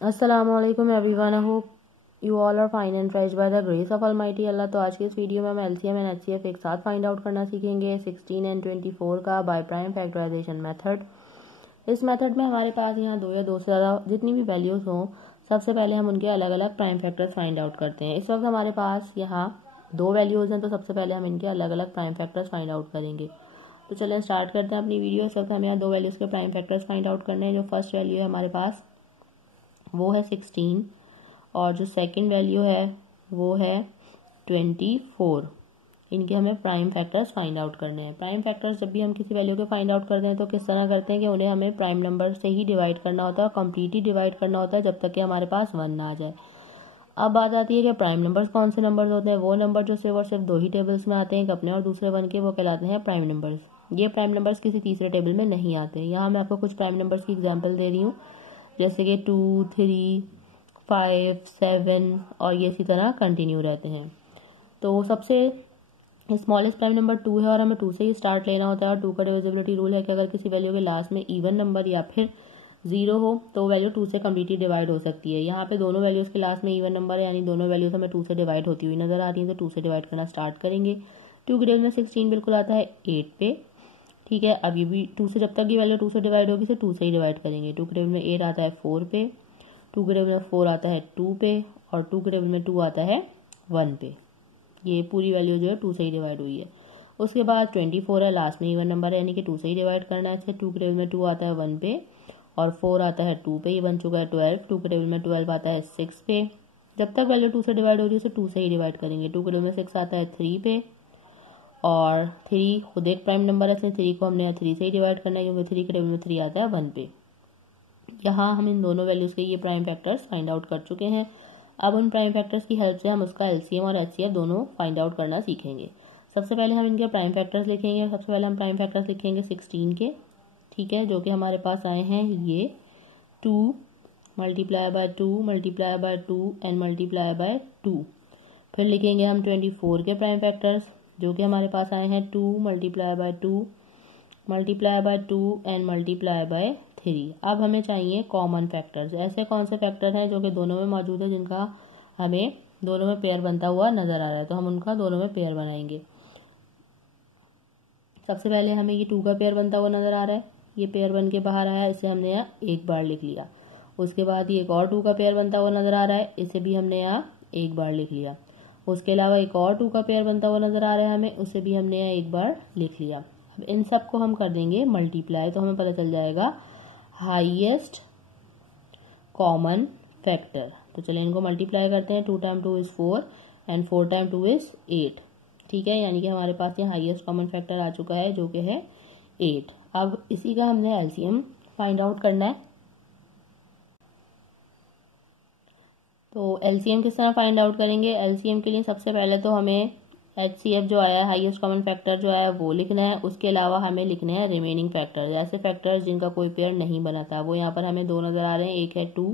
अस्सलाम वालेकुम everyone. I hope you all are fine and fresh by the grace of almighty Allah. तो आज की इस वीडियो में हम एलसीएम एंड एचसीएफ एक साथ फाइंड आउट करना सीखेंगे 16 एंड 24 का बाय प्राइम फैक्टराइजेशन मेथड। इस मेथड में हमारे पास यहाँ दो या दो से ज़्यादा जितनी भी वैल्यूज़ हों, सबसे पहले हम उनके अलग अलग प्राइम फैक्टर्स फाइंड आउट करते हैं। इस वक्त हमारे पास यहाँ दो वैल्यूज़ हैं, तो सबसे पहले हम इनके अलग अलग प्राइम फैक्टर्स फाइंड आउट करेंगे। तो चलिए स्टार्ट करते हैं अपनी वीडियो। इस वक्त हमें यहाँ दो वैल्यूज़ के प्राइम फैक्टर्स फाइंड आउट करने हैं। जो फर्स्ट वैल्यू है हमारे पास वो है 16 और जो सेकंड वैल्यू है वो है 24। इनके हमें प्राइम फैक्टर्स फाइंड आउट करने हैं। प्राइम फैक्टर्स जब भी हम किसी वैल्यू के फाइंड आउट करते हैं तो किस तरह करते हैं कि उन्हें हमें प्राइम नंबर से ही डिवाइड करना होता है, कंप्लीटली डिवाइड करना होता है जब तक कि हमारे पास 1 ना आ जाए। अब बात आती है कि प्राइम नंबर्स कौन से नंबर्स होते हैं। वो नंबर जो सिर्फ और सिर्फ दो ही टेबल्स में आते हैं, एक अपने और दूसरे वन के, वो कहलाते हैं प्राइम नंबर्स। ये प्राइम नंबर्स किसी तीसरे टेबल में नहीं आते। यहाँ मैं आपको कुछ प्राइम नंबर्स की एग्जाम्पल दे रही हूँ, जैसे कि 2, 3, 5, 7 और ये इसी तरह कंटिन्यू रहते हैं। तो सबसे स्मॉलेस्ट प्राइम नंबर 2 है और हमें 2 से ही स्टार्ट लेना होता है। और 2 का डिविजिबिलिटी रूल है कि अगर किसी वैल्यू के लास्ट में इवन नंबर या फिर 0 हो तो वैल्यू 2 से कम्प्लीटली डिवाइड हो सकती है। यहाँ पे दोनों वैल्यूज़ के लास्ट में इवन नंबर है, यानी दोनों वैल्यूज हमें 2 से डिवाइड होती हुई नजर आ रही है, तो 2 से डिवाइड करना स्टार्ट करेंगे। 2 के टेबल में 16 बिल्कुल आता है 8 पे। ठीक है, अब ये भी 2 से, जब तक ये वैल्यू 2 से डिवाइड होगी तो 2 से ही डिवाइड करेंगे। 2 के टेबल में 8 आता है 4 पे, 2 के टेबल में 4 आता है 2 पे और 2 के टेबल में 2 आता है 1 पे। ये पूरी वैल्यू जो है 2 से ही डिवाइड हुई है। उसके बाद 24 है, लास्ट में इवन नंबर है, यानी कि 2 से ही डिवाइड करना है। 2 के टेबल में 2 आता है 1 पे और 4 आता है 2 पे, ये बन चुका है 12। 2 के टेबल में 12 आता है 6 पे। जब तक वैल्यू 2 से डिवाइड हो रही है उसे 2 से ही डिवाइड करेंगे। 2 के टेबल में 6 आता है 3 पे और 3 खुद एक प्राइम नंबर है, इसलिए 3 को हमने 3 से ही डिवाइड करना है, क्योंकि 3 के टेबल में 3 आता है 1 पे। यहाँ हम इन दोनों वैल्यूज़ के ये प्राइम फैक्टर्स फाइंड आउट कर चुके हैं। अब उन प्राइम फैक्टर्स की हेल्प से हम उसका एलसीएम और एचसीएफ दोनों फाइंड आउट करना सीखेंगे। सबसे पहले हम इनके प्राइम फैक्टर्स लिखेंगे। सबसे पहले हम प्राइम फैक्टर्स लिखेंगे 16 के, ठीक है, जो कि हमारे पास आए हैं ये 2 multiply by 2 multiply by 2 and multiply by 2। फिर लिखेंगे हम 24 के प्राइम फैक्टर्स, जो कि हमारे पास आए हैं 2 multiply by 2 multiply by 2 and multiply by 3। अब हमें चाहिए कॉमन फैक्टर्स। ऐसे कौन से फैक्टर हैं जो कि दोनों में मौजूद है, जिनका हमें दोनों में पेयर बनता हुआ नजर आ रहा है, तो हम उनका दोनों में पेयर बनाएंगे। सबसे पहले हमें ये 2 का पेयर बनता हुआ नजर आ रहा है, ये पेयर बन के बाहर आया, इसे हमने यहाँ एक बार लिख लिया। उसके बाद ये एक और 2 का पेयर बनता हुआ नजर आ रहा है, इसे भी हमने यहाँ एक बार लिख लिया। उसके अलावा एक और 2 का पेयर बनता हुआ नजर आ रहा है हमें, उसे भी हमने यहाँ एक बार लिख लिया। अब इन सबको हम कर देंगे मल्टीप्लाई, तो हमें पता चल जाएगा हाईएस्ट कॉमन फैक्टर। तो चलिए इनको मल्टीप्लाई करते हैं। 2 time 2 is 4 and 4 time 2 is 8। ठीक है, यानी कि हमारे पास ये हाईएस्ट कॉमन फैक्टर आ चुका है, जो कि है 8। अब इसी का हमने एलसीएम फाइंड आउट करना है। तो एलसीएम किस तरह फाइंड आउट करेंगे? एलसीएम के लिए सबसे पहले तो हमें एचसीएफ जो आया है, हाईएस्ट कॉमन फैक्टर जो आया है, वो लिखना है। उसके अलावा हमें लिखने हैं रिमेनिंग फैक्टर्स, ऐसे फैक्टर्स जिनका कोई पेयर नहीं बना था। वो यहाँ पर हमें दो नजर आ रहे हैं, एक है 2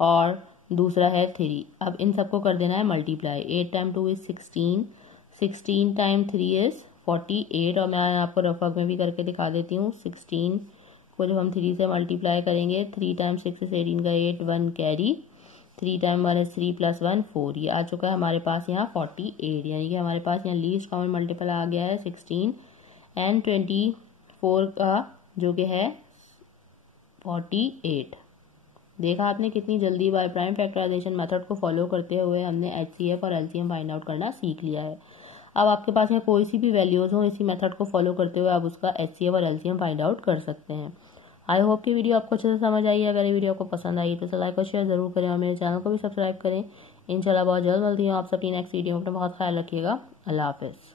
और दूसरा है 3। अब इन सबको कर देना है multiply. 8 time 2 is 16, 16 time 3 is 48। और मैं आपको रफ वर्क में भी करके दिखा देती हूँ। 16 को जब हम 3 से मल्टीप्लाई करेंगे, 3 टाइम 6 इज 18 का 8, 1 कैरी, 3 टाइम 1 इज 3 प्लस 1 4। ये आ चुका है हमारे पास यहाँ 48, यानी कि हमारे पास यहाँ लीस्ट कॉमन मल्टीपल आ गया है 16 एंड 24 का, जो कि है 48। देखा आपने कितनी जल्दी बाय प्राइम फैक्टराइजेशन मेथड को फॉलो करते हुए हमने एचसीएफ और एलसीएम फाइंड आउट करना सीख लिया है। अब आपके पास में कोई सी भी वैल्यूज हो, इसी मेथड को फॉलो करते हुए आप उसका एचसीएफ और एलसीएम फाइंड आउट कर सकते हैं। आई होप कि वीडियो आपको अच्छे से समझ आई है। अगर ये वीडियो आपको पसंद आई तो लाइक और शेयर जरूर करें और मेरे चैनल को भी सब्सक्राइब करें। इंशाल्लाह बहुत जल्द मिलती हूँ आप सबकी नेक्स्ट वीडियो में। अपना बहुत ख्याल रखिएगा। अल्लाह हाफिज़।